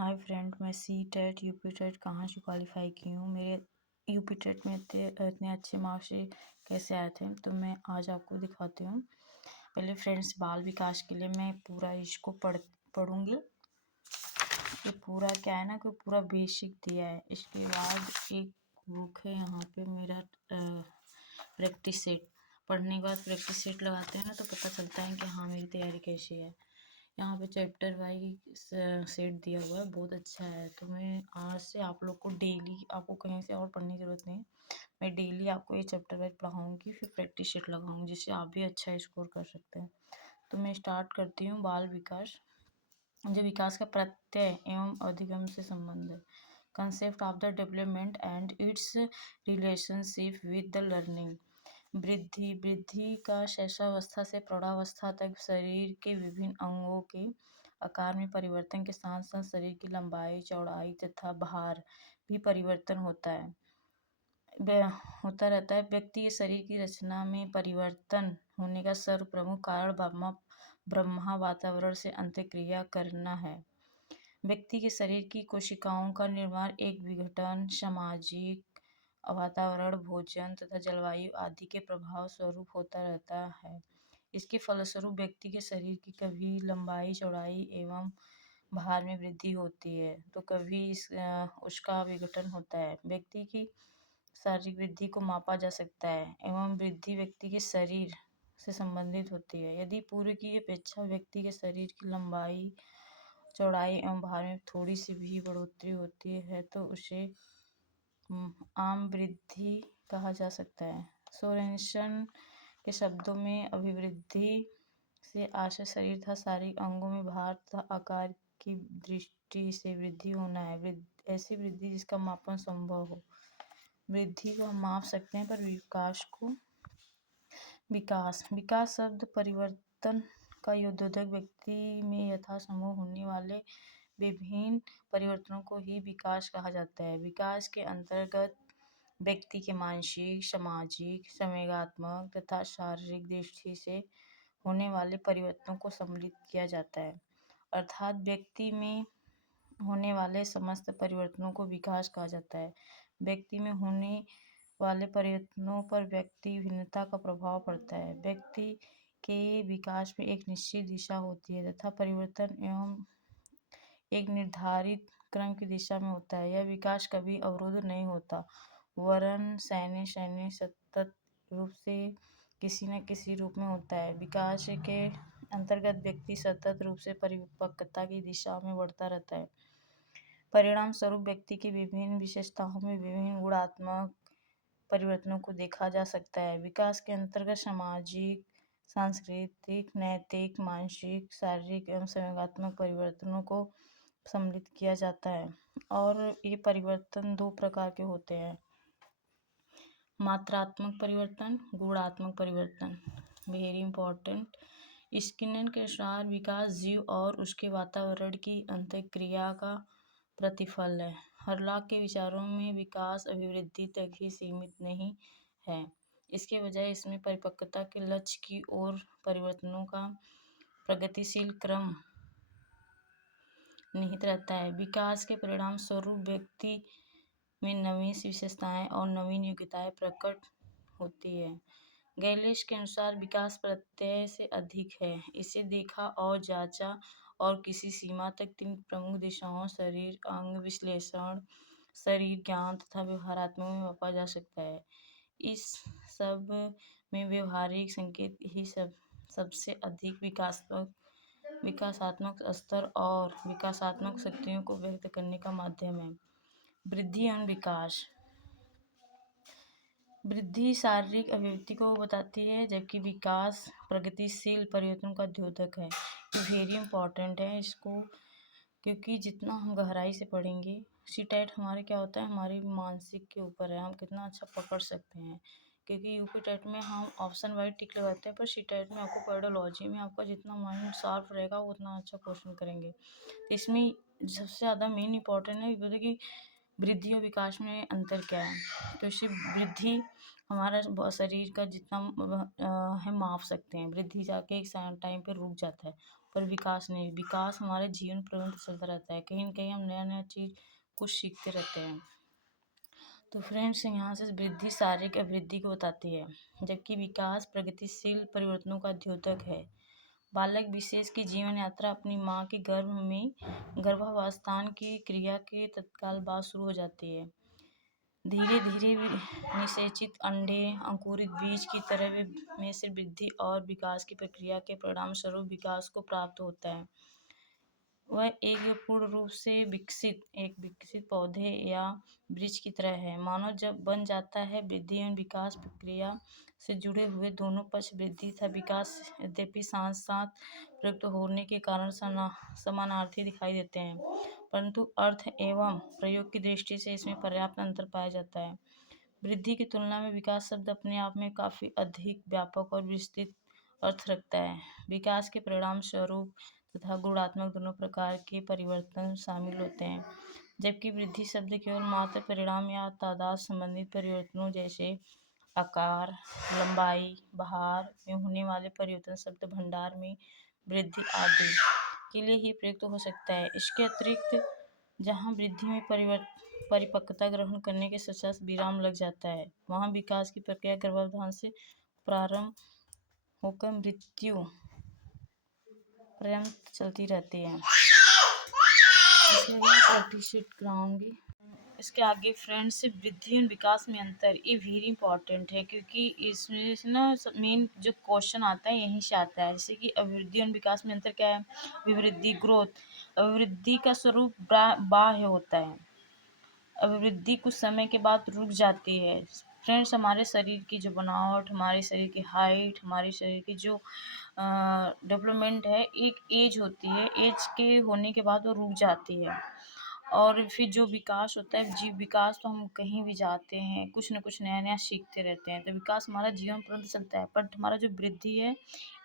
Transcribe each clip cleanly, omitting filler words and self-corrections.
Hi friend, मैं C TET UP TET कहाँ से क्वालिफाई की हूँ। मेरे यूपी टेट में इतने अच्छे मार्क्स कैसे आए थे, तो मैं आज आपको दिखाती हूँ। पहले फ्रेंड्स, बाल विकास के लिए मैं पूरा इसको पढ़ूंगी। ये पूरा क्या है ना कि पूरा बेसिक दिया है। इसके बाद एक बुक है यहाँ पे मेरा प्रैक्टिस सेट। पढ़ने के बाद प्रैक्टिस सेट लगाते हैं ना, तो पता चलता है कि हाँ मेरी तैयारी कैसी है। यहाँ पे चैप्टर वाइज सेट दिया हुआ है, बहुत अच्छा है। तो मैं आज से आप लोग को डेली, आपको कहीं से और पढ़ने की जरूरत नहीं, मैं डेली आपको ये चैप्टर वाइज पढ़ाऊंगी, फिर प्रैक्टिस शीट लगाऊंगी, जिससे आप भी अच्छा स्कोर कर सकते हैं। तो मैं स्टार्ट करती हूँ। बाल विकास, जो विकास का प्रत्यय एवं अधिगम से संबंध है। Concept of the development and it's relationship with the learning. वृद्धि का शैशवावस्था से प्रौढ़ावस्था तक शरीर के विभिन्न अंगों के आकार में परिवर्तन के साथ साथ शरीर की लंबाई, चौड़ाई तथा भार भी परिवर्तन होता रहता है। व्यक्ति के शरीर की रचना में परिवर्तन होने का सर्व प्रमुख कारण ब्रह्मा वातावरण से अंतःक्रिया करना है। व्यक्ति के शरीर की कोशिकाओं का निर्माण एक विघटन, सामाजिक वातावरण, भोजन तथा जलवायु आदि के प्रभाव स्वरूप होता रहता है। इसके फलस्वरूप व्यक्ति के शरीर की कभी लंबाई, चौड़ाई एवं भार में वृद्धि होती है, तो कभी उसका विघटन होता है। व्यक्ति की शारीरिक वृद्धि को मापा जा सकता है एवं वृद्धि व्यक्ति के शरीर से संबंधित होती है। यदि पूर्व की अपेक्षा व्यक्ति के शरीर की लंबाई, चौड़ाई एवं भार में थोड़ी सी भी बढ़ोतरी होती है, तो उसे आम वृद्धि कहा जा सकता है। सोरेनसन के शब्दों में अभिवृद्धि से आशय शरीर तथा शारीरिक अंगों में भार तथा आकार की दृष्टि से वृद्धि होना है। ऐसी वृद्धि जिसका मापन संभव हो। वृद्धि को हम माप सकते हैं, पर विकास शब्द परिवर्तन का उद्योतक व्यक्ति में यथा संभव होने वाले विभिन्न परिवर्तनों को ही विकास कहा जाता है। विकास के अंतर्गत व्यक्ति के मानसिक, सामाजिक, संवेगात्मक तथा शारीरिक दृष्टि से होने वाले परिवर्तनों को सम्मिलित किया जाता है। अर्थात व्यक्ति में होने वाले समस्त परिवर्तनों को विकास कहा जाता है। व्यक्ति में होने वाले परिवर्तनों पर व्यक्ति भिन्नता का प्रभाव पड़ता है। व्यक्ति के विकास में एक निश्चित दिशा होती है तथा परिवर्तन एवं एक निर्धारित क्रम की दिशा में होता है। यह विकास कभी अवरुद्ध नहीं होता, वरन सैन्य सतत रूप से किसी न किसी रूप में होता है। विकास के अंतर्गत व्यक्ति सतत रूप से परिपक्वता की दिशा में बढ़ता रहता है। परिणाम स्वरूप व्यक्ति की विभिन्न विशेषताओं में विभिन्न गुणात्मक परिवर्तनों को देखा जा सकता है। विकास के अंतर्गत सामाजिक, सांस्कृतिक, नैतिक, मानसिक, शारीरिक एवं संवेगात्मक परिवर्तनों को सम्मिलित किया जाता है। और ये परिवर्तन दो प्रकार के होते हैं: मात्रात्मक परिवर्तन, गुणात्मक परिवर्तन। Very important. स्किनर के अनुसार विकास जीव और उसके वातावरण की अंतःक्रिया का प्रतिफल है। हरलॉक के विचारों में विकास अभिवृद्धि तक ही सीमित नहीं है, इसके बजाय इसमें परिपक्वता के लक्ष्य की ओर परिवर्तनों का प्रगतिशील क्रम निहित रहता है। विकास के परिणाम स्वरूप व्यक्ति में नवीन विशेषताएं और नवीन योग्यताएं प्रकट होती है। गैलिश के अनुसार विकास प्रत्यय से अधिक है। इसे देखा और जांचा और किसी सीमा तक तीन प्रमुख दिशाओं शरीर अंग विश्लेषण, शरीर ज्ञान तथा व्यवहारात्मक में मापा जा सकता है। इस सब में व्यवहारिक संकेत ही सबसे अधिक विकासात्मक स्तर और विकासात्मक शक्तियों को व्यक्त करने का माध्यम है। वृद्धि एवं विकास। वृद्धि शारीरिक अभिव्यक्ति को बताती है, जबकि विकास प्रगतिशील परिवर्तन का द्योतक है। वेरी इंपॉर्टेंट है इसको, क्योंकि जितना हम गहराई से पढ़ेंगे, सी-टेट हमारे क्या होता है, हमारी मानसिक के ऊपर है, हम कितना अच्छा पकड़ सकते हैं। क्योंकि यूपी टेट में हम ऑप्शन वाइज टिक लगाते हैं, पर सी-टेट में आपको पेडोलॉजी में आपका जितना माइंड शार्प रहेगा उतना अच्छा क्वेश्चन करेंगे। तो इसमें सबसे ज़्यादा मेन इंपॉर्टेंट है कि वृद्धि और विकास में अंतर क्या है। तो इसे वृद्धि हमारा शरीर का जितना है माप सकते हैं। वृद्धि जाके एक टाइम पे रुक जाता है पर विकास नहीं। विकास हमारे जीवन पर्यंत चलता रहता है, कहीं न कहीं हम नया नया चीज़ कुछ सीखते रहते हैं। तो फ्रेंड्स, यहाँ से वृद्धि शारीरिक अभिवृद्धि को बताती है, जबकि विकास प्रगतिशील परिवर्तनों का द्योतक है। बालक विशेष की जीवन यात्रा अपनी माँ के गर्भ में गर्भावस्थान की क्रिया के तत्काल बाद शुरू हो जाती है। धीरे धीरे निषेचित अंडे अंकुरित बीज की तरह में से वृद्धि और विकास की प्रक्रिया के परिणाम स्वरूप विकास को प्राप्त होता है। वह एक पूर्ण रूप से एक विकसित पौधे या वृक्ष की तरह है। मानव जब बन जाता है, वृद्धि एवं विकास प्रक्रिया से जुड़े हुए दोनों पक्ष वृद्धि तथा विकास यद्यपि साथ साथ प्रयुक्त होने के कारण समानार्थी दिखाई देते हैं, परंतु अर्थ एवं प्रयोग की दृष्टि से इसमें पर्याप्त अंतर पाया जाता है। वृद्धि की तुलना में विकास शब्द अपने आप में काफ़ी अधिक व्यापक और विस्तृत अर्थ रखता है। विकास के परिणाम स्वरूप तथा गुणात्मक दोनों प्रकार के परिवर्तन शामिल होते हैं, जबकि वृद्धि शब्द केवल मात्र परिणाम या तादाद संबंधित परिवर्तनों जैसे आकार, लंबाई, भार में होने वाले परिवर्तन शब्द भंडार में वृद्धि आदि के लिए ही प्रयुक्त हो सकता है। इसके अतिरिक्त जहाँ वृद्धि में परिपक्वता ग्रहण करने के पश्चात विराम लग जाता है, वहाँ विकास की प्रक्रिया गर्भाधान से प्रारंभ होकर मृत्यु पर्यंत चलती रहती है। इसके आगे मैं प्रैक्टिस कराऊंगी। इसके आगे फ्रेंड्स, वृद्धि और विकास में अंतर, ये वेरी इंपॉर्टेंट है, क्योंकि इसमें से ना मेन जो क्वेश्चन आता है यहीं से आता है। जैसे कि अभिवृद्धि और विकास में अंतर क्या है? विवृद्धि, ग्रोथ। अभिवृद्धि का स्वरूप बाह्य होता है, अभिवृद्धि कुछ समय के बाद रुक जाती है। फ्रेंड्स, हमारे शरीर की जो बनावट, हमारे शरीर की हाइट, हमारे शरीर की जो डेवलपमेंट है, एक एज होती है, एज के होने के बाद वो रुक जाती है। और फिर जो विकास होता है, जीव विकास, तो हम कहीं भी जाते हैं, कुछ ना कुछ नया नया सीखते रहते हैं, तो विकास हमारा जीवन पर्यंत चलता है। बट हमारा जो वृद्धि है,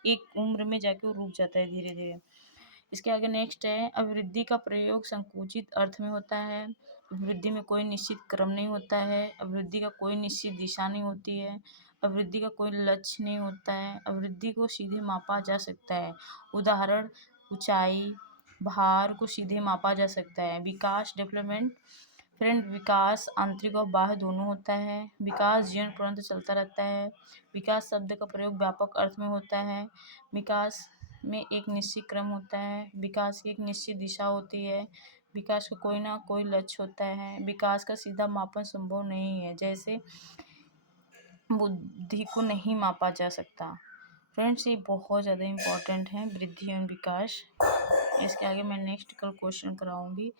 एक उम्र में जाके वो रुक जाता है धीरे धीरे। इसके आगे नेक्स्ट है, अभिवृद्धि का प्रयोग संकुचित अर्थ में होता है। अभिवृद्धि में कोई निश्चित क्रम नहीं होता है, अभिवृद्धि का कोई निश्चित दिशा नहीं होती है, अभिवृद्धि का कोई लक्ष्य नहीं होता है। अभिवृद्धि को सीधे मापा जा सकता है, उदाहरण ऊंचाई, भार को सीधे मापा जा सकता है। विकास, डेवलपमेंट। फ्रेंड, विकास आंतरिक और बाह्य दोनों होता है। विकास जीवन पर्यंत चलता रहता है। विकास शब्द का प्रयोग व्यापक अर्थ में होता है। विकास में एक निश्चित क्रम होता है, विकास की एक निश्चित दिशा होती है, विकास का कोई ना कोई लक्ष्य होता है। विकास का सीधा मापन संभव नहीं है, जैसे बुद्धि को नहीं मापा जा सकता। फ्रेंड्स, ये बहुत ज़्यादा इम्पोर्टेंट है, वृद्धि एवं विकास। इसके आगे मैं नेक्स्ट कल क्वेश्चन कराऊंगी।